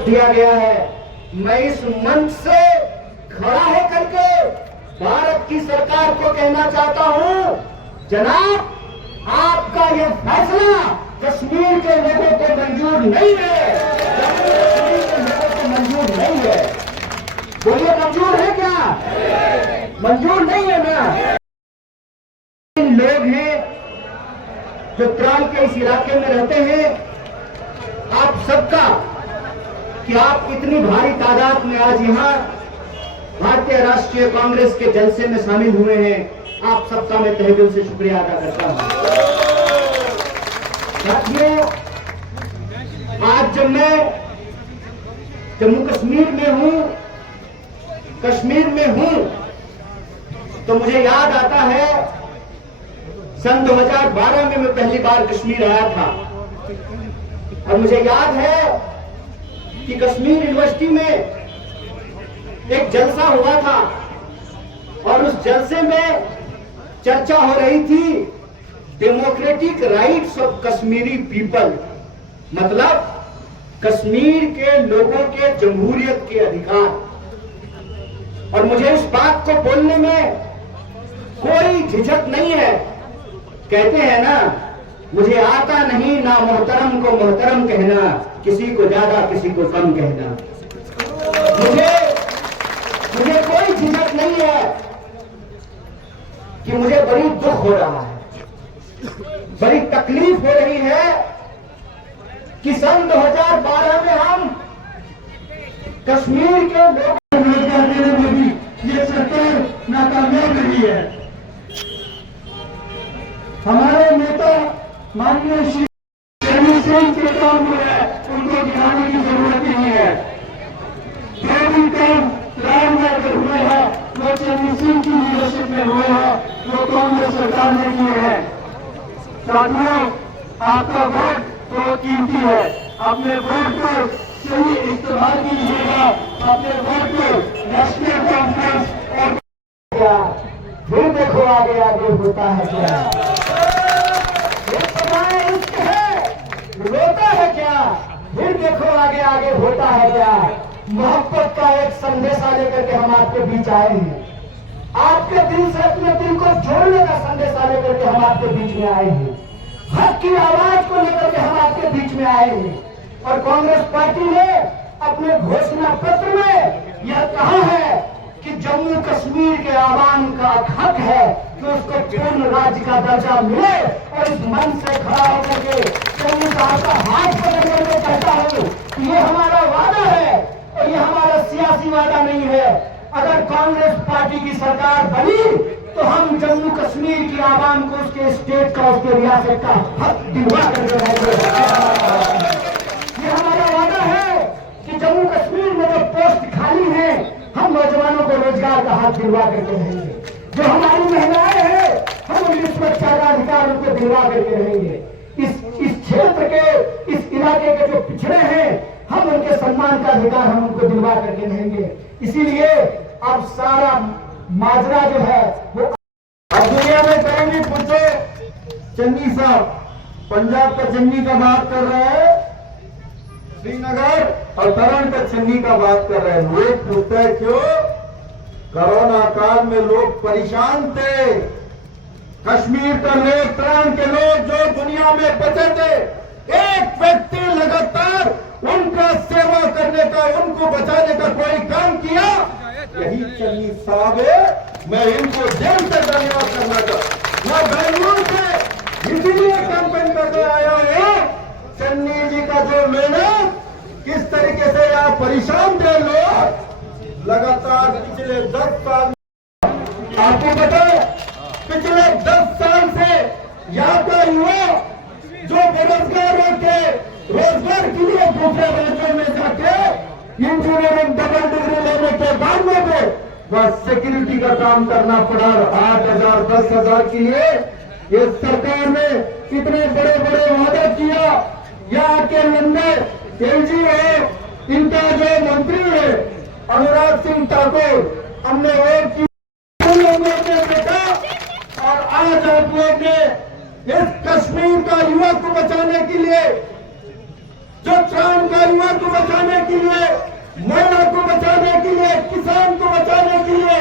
दिया गया है। मैं इस मंच से खड़ा होकर के भारत की सरकार को कहना चाहता हूं, जनाब आपका यह फैसला कश्मीर के लोगों को मंजूर नहीं है, कश्मीर के लोगों को मंजूर नहीं है। बोलिए मंजूर है क्या? मंजूर नहीं है ना? लोग हैं जो त्राल के इस इलाके में रहते हैं, आप सबका कि आप इतनी भारी तादाद में आज यहां भारतीय राष्ट्रीय कांग्रेस के जलसे में शामिल हुए हैं, आप सबका मैं तहे दिल से शुक्रिया अदा करता हूं। साथियों, आज जब मैं जम्मू कश्मीर में हूं तो मुझे याद आता है सन 2012 में मैं पहली बार कश्मीर आया था और मुझे याद है कि कश्मीर यूनिवर्सिटी में एक जलसा हुआ था और उस जलसे में चर्चा हो रही थी democratic rights of Kashmiri people, मतलब कश्मीर के लोगों के जमहूरियत के अधिकार। और मुझे इस बात को बोलने में कोई झिझक नहीं है। कहते हैं ना, मुझे आता नहीं ना मोहतरम को मोहतरम कहना, किसी को ज्यादा किसी को कम कहना। मुझे कोई झिझक नहीं है कि मुझे बड़ी दुख हो रहा है, बड़ी तकलीफ हो रही है कि सन 2012 में हम कश्मीर के लोग रोजगार देने में भी ये सरकार नाकामयाब रही है। हमारे नेता माननीय श्री चन्नी सिंह के काम में है, उनको गिराने की जरूरत नहीं है। जो भी काम रामनगर हुए हैं वो चन्नी सिंह की लीडरशिप में हुए हैं, वो कांग्रेस सरकार ने किए हैं। साथियों, आपका वोट तो कीमती है, अपने वोट को सही इस्तेमाल कीजिएगा। अपने वोट को नेशनल कॉन्फ्रेंस और फिर देखो आगे आगे होता है क्या, रोता है क्या, फिर देखो आगे आगे होता है क्या। मोहब्बत का एक संदेशा लेकर के हम आपके बीच आए हैं, आपके दिल से अपने दिल को जोड़ने का संदेशा लेकर के हम आपके बीच में आए हैं, हक की आवाज को लेकर के हम आपके बीच में आए हैं। और कांग्रेस पार्टी ने अपने घोषणा पत्र में यह कहा है कि जम्मू कश्मीर के आवाम का हक है कि उसको पूर्ण राज्य का दर्जा मिले। और इस मन से खड़ा होकर के जम्मू साहब का हाथ पकड़कर मैं कहता हूं कि ये हमारा वादा है और ये हमारा सियासी वादा नहीं है। अगर कांग्रेस पार्टी की सरकार बनी तो हम जम्मू कश्मीर की आवाम को उसके स्टेट का, उसके रियासत का हक दिलवा करके रहेंगे। ये हमारा वादा है कि जम्मू कश्मीर में जो पोस्ट खाली है हम नौजवानों को रोजगार का हक दिलवा करके रहेंगे। जो हमारी महिलाएं हैं हम उनकी सुरक्षा का अधिकार उनको दिलवा करके रहेंगे। इस क्षेत्र के, इस इलाके के जो पिछड़े हैं हम उनके सम्मान का अधिकार हम उनको दिलवा करके रहेंगे। इसीलिए अब सारा माजरा जो है वो अब दुनिया में कहीं भी पूछे, चन्नी साहब पंजाब का चन्नी का बात कर रहे हैं, श्रीनगर और तरण का चन्नी का बात कर रहे हैं। लोग पूछते हैं क्यों? कोरोना काल में लोग परेशान थे, कश्मीर का लोग, तरण के लोग जो दुनिया में बचे थे, एक व्यक्ति लगातार उनका सेवा करने का, उनको बचाने का कोई काम किया, यही चन्नी साहब है। मैं इनको दिल से धन्यवाद करना चाहता। मैं बेंगलुरु से इसीलिए कैंपेन करके आया हूं, चन्नी जी का जो मेहनत, किस तरीके से यहाँ परेशान थे लोग लगातार पिछले 10 साल, आपको पता है पिछले 10 साल से यहाँ का युवा जो बेरोजगार होते, रोजगार के लिए दूसरे राज्यों में जाके इंजीनियरिंग डबल डिग्री लेने के बाद में भी वह सिक्योरिटी का काम करना पड़ा। 8,000 10,000 के लिए इस सरकार ने इतने बड़े बड़े वादे किया। यहाँ के लंदन एलजी है, इनका जो मंत्री है अनुराग सिंह ठाकुर, हमने वोट की देखा और आज आप लोग ने इस कश्मीर का युवा को बचाने के लिए, जो त्राण का युवा को बचाने के लिए महिला को बचाने के लिए, किसान को बचाने के लिए,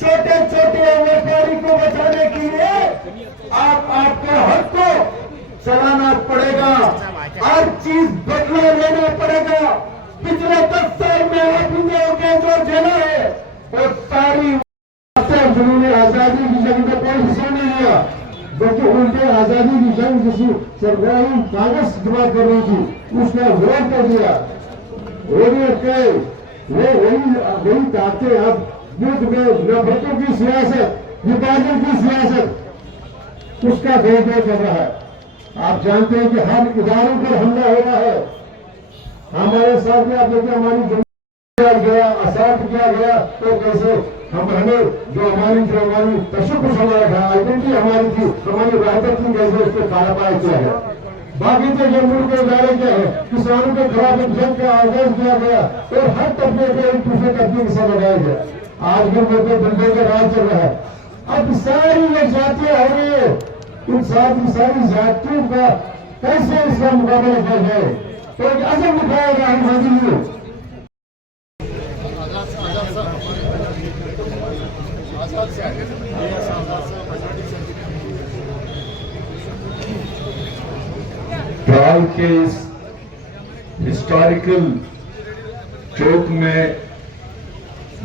छोटे छोटे व्यापारी को बचाने के लिए आपके हक को चलाना पड़ेगा। हर चीज बदला लेना पड़ेगा। पिछले 10 साल में आप के जो जेला है वो सारी जिन्होंने आजादी की जंग में कोई हिस्सा नहीं लिया, बल्कि उल्टे आजादी की जंग जिस सरकारी कागज जमा कर रही थी उसका विरोध कर दिया। वो वही चाहते अब युद्ध में नफरतों की सियासत, विभाजन की सियासत, उसका भेदभाव कर रहा है। आप जानते हैं कि हर इदारों पर हमला हो रहा है। हमारे साथ में आप देखिए हमारी जमीन गया, असाध किया गया, तो कैसे हमें जो हमारी पशु कुछ हमारा था, आइडेंटिटी हमारी थी, हमारी राहत थी, कैसे उसको कालापाल किया है। बाकी तो जमहूर के इदारे क्या है, किसानों के खिलाफ जंग का आगाज किया गया और हर तबके को एक दूसरे तबके के साथ लगाया गया। आज भी मुझे बंदे का राज चल रहा है। अब सारी ये जातियां हो रही है, इन सारी जातियों का कैसे इसका मुकाबला किया जाए, तो एक अजम उठाया राहुल गांधी ने। ट्राल के इस हिस्टोरिकल चौक में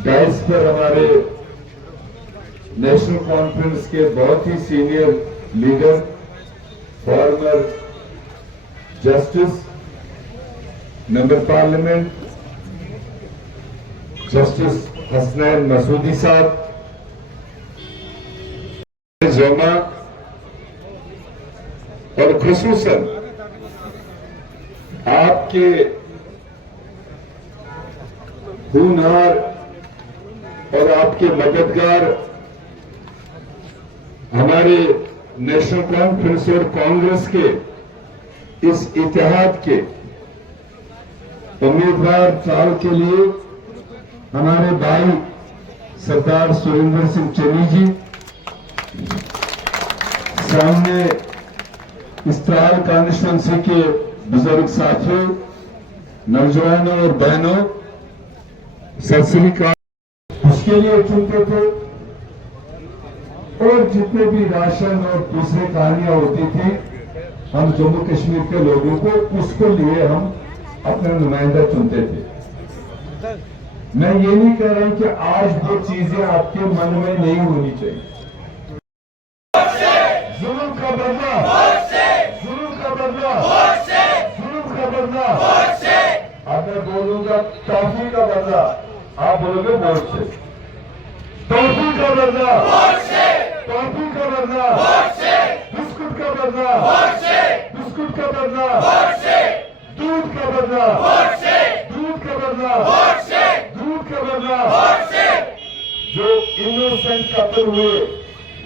डाइस पर हमारे नेशनल कॉन्फ्रेंस के बहुत ही senior leader, former justice, member parliament justice Hasnain Masoodi साहब, जोमा और खुसूसन आपके खूनहार और आपके मददगार हमारे नेशनल कॉन्फ्रेंस और कांग्रेस के इस इत्तेहाद के उम्मीदवार ट्राल के लिए हमारे भाई सरदार सुरेंद्र सिंह चन्नी जी, सामने इस ट्राल कॉन्स्टिट्यूंसी के बुजुर्ग साथियों, नौजवानों और बहनों, सत श्री अकाल। उसके लिए चुनते थे और जितने भी राशन और दूसरी कहानियां होती थी, हम जम्मू कश्मीर के लोगों को उसको लिए हम अपना नुमाइंदा चुनते थे। मैं ये नहीं कह रहा हूं कि आज वो चीजें आपके मन में नहीं होनी चाहिए। जुल्म का बदला, जुल्म का बदला, जुल्म का बदला, अब मैं बोलूंगा टॉफी का बदला, आप बोलोगे वोट से। टॉफी का बदला, टॉफी का बदला, बिस्कुट का बदला, बिस्कुट का बदला, दूध का बदला, दूध का बदला, दूध का बदला। जो इनोसेंट कत्ल हुए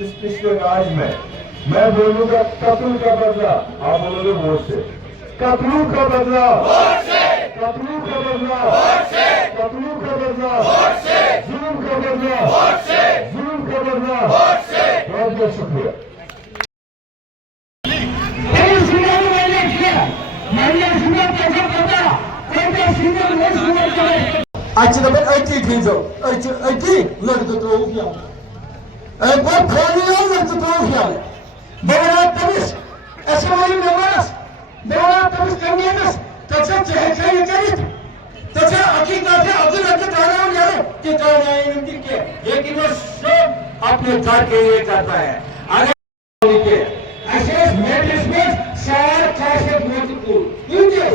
इस पिछले राज में, मैं बोलूंगा कत्ल का बदला, आप बोलोगे वोट से। कत्लू का बदला, कत्लू का बदला, कत्लू का बदला, जुल्म का बदला, जुल्म का बदला। बहुत बहुत शुक्रिया। आज अति थीजो अति लड़के तो हो गया वो खाली लड़के तो हो गया बड़ा तमिस ऐसे वाली मेंबर्स बड़ा तमिस कन्यास तसे चेहरे करित तसे हकीकत है अब्दुल अब्दुल ताला यार कि कौन है इनकी के लेकिन वो सब अपने घर के लिए करता है अगर के ऐसे मैनेजमेंट सार काशत मोटकुल इनके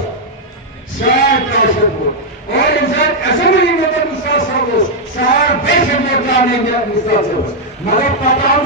सार काशत मोट और इंसान असेंबली में तो मिसाल साहब सार बेशक में काम नहीं किया मिसाल साहब मगर पता हूं